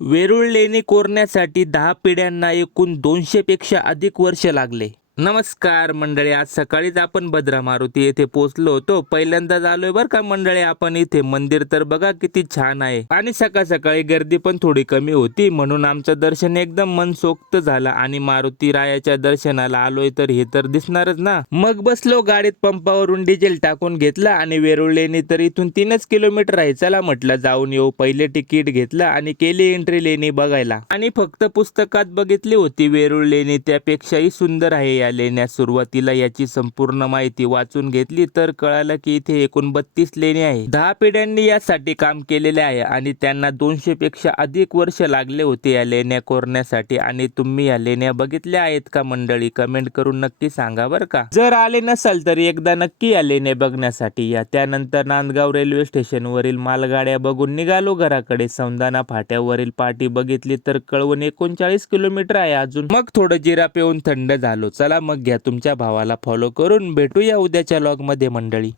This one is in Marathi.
वेरूळ लेणी कोरण्यासाठी दहा पिढ्यांना एकूण दोनशेपेक्षा अधिक वर्ष लागले. नमस्कार मंडळी आज सकाळीच आपण भद्रा मारुती येथे पोहोचलो होतो. पहिल्यांदाच आलोय बरं का मंडळी आपण इथे मंदिर तर बघा किती छान आहे. आणि सकाळ सकाळी गर्दी पण थोडी कमी होती म्हणून आमचं दर्शन एकदम मनसोक्त झालं आणि मारुती रायाच्या दर्शनाला आलोय तर हे तर दिसणारच ना. मग बसलो गाडीत पंपावरून डिझेल टाकून घेतलं आणि वेरूळ लेणी तर इथून तीनच किलोमीटर आहे. चला म्हटलं जाऊन येऊ. पहिले तिकीट घेतलं आणि केली एंट्री लेणी बघायला. आणि फक्त पुस्तकात बघितली होती वेरूळ लेणी त्यापेक्षाही सुंदर आहे. या लेण्या सुरुवातीला याची संपूर्ण माहिती वाचून घेतली तर कळालं की इथे एकूण बत्तीस लेणी आहे दहा पिढ्यांनी यासाठी काम केलेले आहे आणि त्यांना दोनशे पेक्षा अधिक वर्ष लागले होते या लेण्या कोरण्यासाठी. आणि तुम्ही या लेण्या बघितल्या आहेत का मंडळी? कमेंट करून नक्की सांगा बरं का. जर आले नसाल तर एकदा नक्की या लेण्या बघण्यासाठी. या त्यानंतर नांदगाव रेल्वे स्टेशनवरील मालगाड्या बघून निघालो घराकडे. समदाना फाट्यावरील पाटी बघितली तर कळवून एकोणचाळीस किलोमीटर आहे अजून. मग थोडं जिरा पिऊन थंड झालो. चला मग घ्या तुमच्या भावाला फॉलो करून भेटूया उद्याच्या लॉगमध्ये मंडळी.